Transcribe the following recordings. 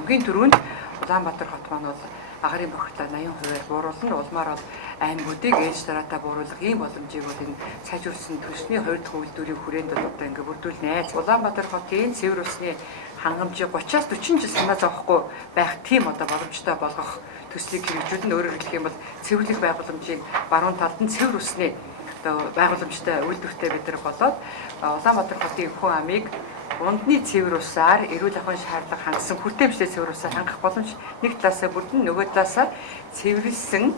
хамгийн түрүүнд Улаанбаатар хот маань бол агарын бохирдлоо 80%-аар бууруулна. Улмаар бол аймагуудыг ээж дараатай бууруулах ийм боломжийг бол энэ сайжруулсан төсвийн 2 дахь үйлдвэрийн хүрээнд бол одоо ингээд бүрдүүлнэ. Улаанбаатар хотын цэвэр усны хангамжийг 30-аас 40 жил санаа зовхгүй байх тийм одоо боломжтой болгох төслийг хэрэгжүүлнэ. Өөрөөр хэлэх юм бол цэвэрлэх байгууламжийг баруун талд нь цэвэр усны одоо байгууламжтай үйлдвэртэй бид нар болоод Улаанбаатар хотын Өвхөн амыг ундны цэвэр усаар эрүүл ахуйн шаардлага хангасан хүртээмжтэй цэвэр усаар хангах боломж нэг талаасаа бүрдэн, нөгөө талаасаа цэвэрлсэн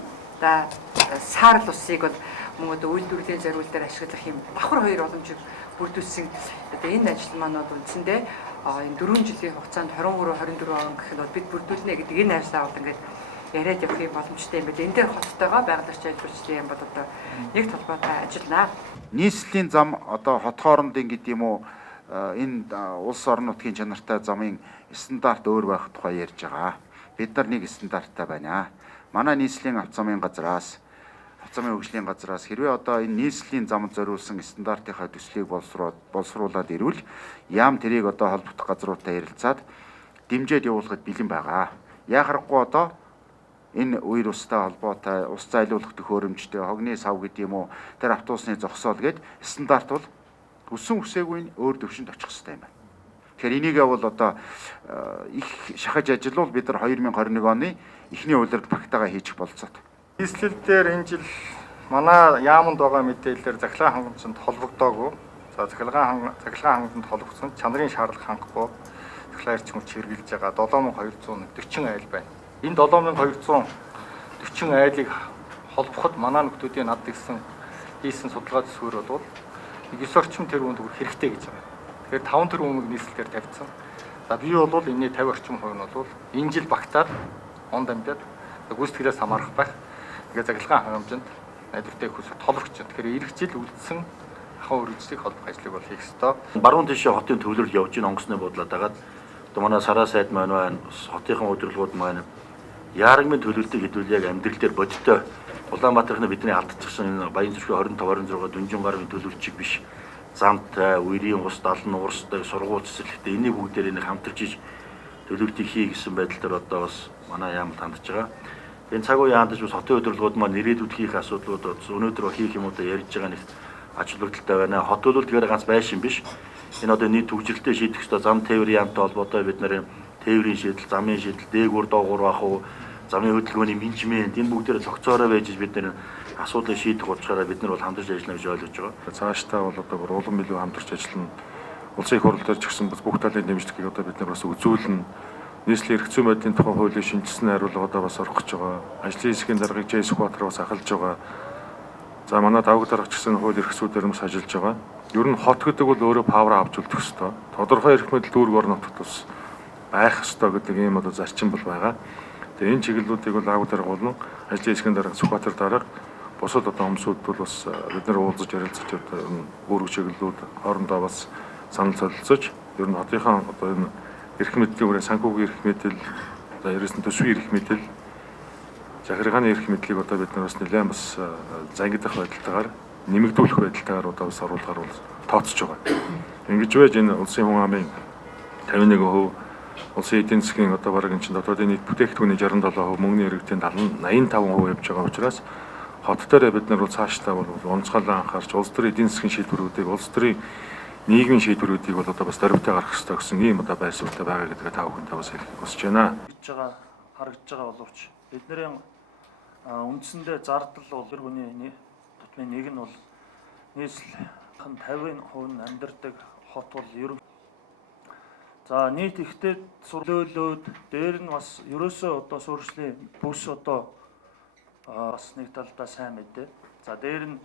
саарл усыг бол мөн одоо үйлдвэрлэлийн зориулалтаар ашиглах юм давхар хоёр боломжийг бүрдүүлсэн. Одоо энэ ажил маань бол үндсэндээ энэ 4 жилийн хугацаанд 23-24 он гэхэд бол бид бүрдүүлнэ гэдэг энэ ажлаа бол ингээд яриад явах юм боломжтой юм байна. Энэ дээр хоттойгоо байгалийн ажиллагчдын юм бол одоо нэг толгойтой ажиллана. Нийслэлийн зам одоо хот хоорондын гэдэг юм уу энэ улс орон нутгийн чанартай замын стандарт өөр байх тухай ярьж байгаа. Бид нар нэг стандарттай байна. Манай нийслэлийн авто замын газраас, авто замын хөгжлийн газраас хэрвээ одоо энэ нийслэлийн замд зориулсан стандартынхаа төслийг боловсруулад ирвэл яам тэрийг одоо холбогдох газруудтай ярилцаад дэмжиж явуулахад бэлэн байгаа. Яхахгүй одоо энэ үер устай холбоотой ус зайлуулах төхөөрөмжтэй хогны сав гэдэг юм уу тэр автобусны зогсоол гээд стандарт бол өссөн үсээгүй өөр төвшөнд очих хэрэгтэй юм байна. Тэгэхээр энийг бол одоо их шахаж ажиллавал бид нар 2021 оны эхний улирал багтаагаа хийчих болцоод. Нийслэл дээр энэ жил манай яамд байгаа мэдээлэлээр захиргаан хангамжинд холбогдоогүй. За захиргаан хангамжинд холбогдсон чанарын шаардлага хангахгүй захиргаан эрчим хүч хэрэгжилж байгаа 7240 айл байна. Энэ 7240 айлыг холбоход манай нөхдүүдийн над хийсэн судалгаа төсвөр бол 9 орчим тэрбум төгрөг хэрэгтэй гэж байгаа. Тэгэхээр 5 тэрбумыг нийслэлээр тавьсан. За би бол энэний 50 орчим хувь нь бол энэ жил багтаад он дамжаад гүйцэтгэлээс хамаарах байх. Тэгээ захиргаан хангамжинд найдвартай хүсэлт толгорч. Тэгэхээр эх жил үлдсэн ахуй үргэлжлэх холбох ажлыг бол хийх ёстой. Баруун тишээ хотын төвлөрөл явж ийн онгоцны бодлоод дагаад одоо манай сараа сайд маань байна, хотынхан удирдлагууд маань яарагмын төлөвлөлтийг хэдүүл яг амьдрал дээр бодиттой Улаанбаатархны бидний алдчихсан энэ Баян зүрхний 25-26 Дүнжин гарагийн төлөвлөлтийг биш замтай, үерийн ус, далны уурстай, сургууль цэцэрлэгтэй энийг бүгдээр энийг хамтарч иж төлөвлөлтийг хий гэсэн байдал дээр одоо бас манай яамд хандж байгаа. Энэ цаг үеийн хандаж бас хотын удирдлагууд маань ирээдүйд хийх асуудлууд өнөөдөр хийх юмудаа ярьж байгаа нэг ач холбогдолтой байна. Хот бол тэгэхээр ганц байшин биш. Энэ одоо нийт төвжирэлтэй шийдэх ёстой зам тээврийн яамтай холбоотой бид нарын тээврийн шийдэл, замын шийдэл, дээгүүр доогуур бах уу, замын хөдөлгөөний менежмент энэ бүгдээр цогцоороо байж бид нэр асуудлыг шийдэх учраараа бид нар бол хамтарч ажиллана гэж ойлгож байгаа. Цаашдаа бол одоо улам илүү хамтарч ажиллана. Улсын их хурл дээр ч гэсэн бүх талын дэмжлэгийг одоо бид нар бас үзүүлнэ. Нийслэлийн эрх зүйн байдлын тухай хуулийн шинжилсэн хариулга одоо бас орох гэж байгаа. Ажлын хэсгийн даргыг J.S. Батар бас ахалж байгаа. За манай давг дарга ч гэсэн хууль эрх зүйдээр бас ажиллаж байгаа. Ер нь хот гэдэг бол өөрөө павер авч үлдэх ёстой. Тодорхой эрх мэдэл дүүрэг орон нутагт бас байх ёстой гэдэг ийм одоо зарчим бол байгаа. Тэгээ энэ чиглэлүүдийг бол давг дарга болон ажлын хэсгийн дарга Сүхбаатар дарга бусад одоо хүмүүсүүд бол бас бид нар уулзаж ярилцаж өөрөг чиглэлүүд хоорондоо бас санал солилцож ер нь хотынхаа одоо энэ эрх мэдлийн үрээ санхүүгийн эрх мэдэл за ерөөсөн төсвийн эрх мэдэл захиргааны эрх мэдлийг одоо бид нар бас нэлээд бас зангидах байдалтайгаар нэмэгдүүлэх байдалтайгаар одоо бас оруулахаар бол тооцож байгаа. Ингэж байж энэ улсын хүн амын 51%, улсын эдийн засгийн одоо бараг энэ чинь дотоодын нийт бүтээгдэхүүний 67%, мөнгөний иргэдийн 85% явж байгаа учраас хот дээр бид нар бол цаашдаа бол онцгойлон анхаарч улс төрийн эдийн засгийн шийдвэрүүдийг, улс төрийн нийгмийн шийдвэрүүдийг бол одоо бас дөрвтэй гаргах хэрэгтэй гэсэн ийм одоо байр суурьтай байгаа гэдгээ та бүхэндээ бас хэлэх хүсэж байна. Гэж байгаа харагдж байгаа боловч бидний үндсэндээ зардал бол гэр бүлийн тутмын нэг нь бол нийслэлийн 50% нь амьдардаг хот бол ерөн. За нийт ихтэй сурлөөлөөд дээр нь бас ерөөсөө одоо суурьшлийн бүс одоо бас нэг талдаа сайн мэдээ. За дээр нь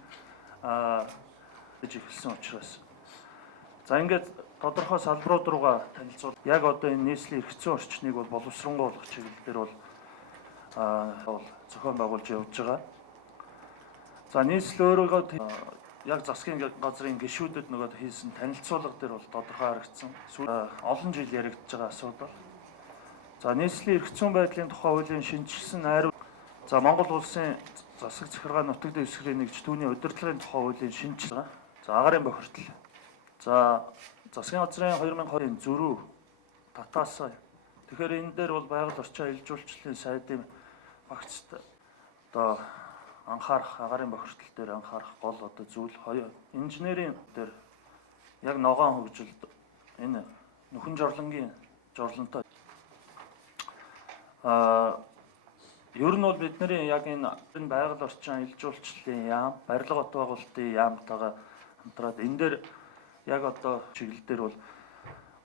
гэж ихэлсэн учраас. За ингээд тодорхой салбарууд руугаа танилцуул. Яг одоо энэ нийслэлийн эрх зүйн орчныг бол боловсронгуй болгох чиглэлээр бол зохион байгуулж явж байгаа. За нийслэл өөрөөгөө яг засгийн газрын гишүүдэд нөгөө хийсэн танилцуулга дээр бол тодорхой харагдсан. Олон жил яригдж байгаа асуудал. За нийслэлийн эрх зүйн байдлын тухай хуулийн шинжилсэн найруу. За Монгол улсын засаг захиргааны нутаг дэвсгэрийн нэгж түүний удирдлагын тухай хуулийн шинжилгээ. За агарын бохирдол. За засгийн газрын 2020 зөрүү татаас Тэгэхээр энэ дээр бол байгаль орчин аялал жуулчлалын сайдын багцд одоо анхаарах, агаарын бохирдол дээр анхаарах гол одоо зүйл хоёр инженерийн дээр яг ногоон хөгжилд энэ нөхөн жорлонгийн жорлонтой ер нь бол бидний яг энэ байгаль орчин аялал жуулчлалын яам, барилга бот байгуулалтын яамтайгаа хамтраад энэ дээр яг одоо чиглэл дээр бол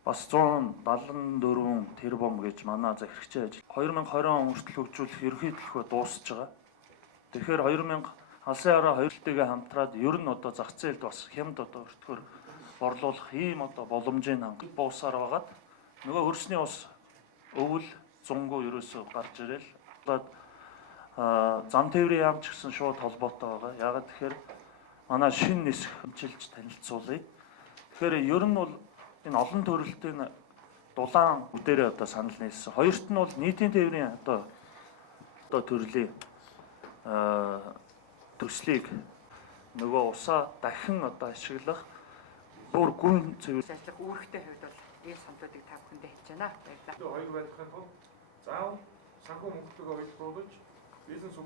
бас 174 тэрбум гэж манай захирагчийн ажил 2020 он хүртэл хөгжүүлэх ерөнхий төлөвөө дуусж байгаа. Тэгэхээр 2000 алсын хараа хоёртойгоо хамтраад ер нь одоо зах зээлд бас хямд одоо өртгөр борлуулах ийм одоо боломжийн хангал буусаар байгаад нөгөө хөрсний ус өвөл зунгүй ерөөсөө гарч ирэл. Одоо зам тээврийн яам ч гэсэн шууд холбоотой байгаа. Ягаад тэгэхээр манай шинэ нисэх хэмжилж танилцуулъя. Тэгэхээр ер нь бол энэ олон төрөлтийн дулаан үдээрээ одоо санал нийлсэн. Хоёрт нь бол нийтийн тээврийн одоо төрлийн төслийг нөгөө усаа дахин одоо ашиглах бүр гүн цэвэр ажиллах үүрэгтэй хувьд бол ийм саналуудыг та бүхэндээ хэлж байна. Баярлалаа. Хоёр байдлахын тулд заавал санхүү мөнгөлтөг ойлгуулж бизнес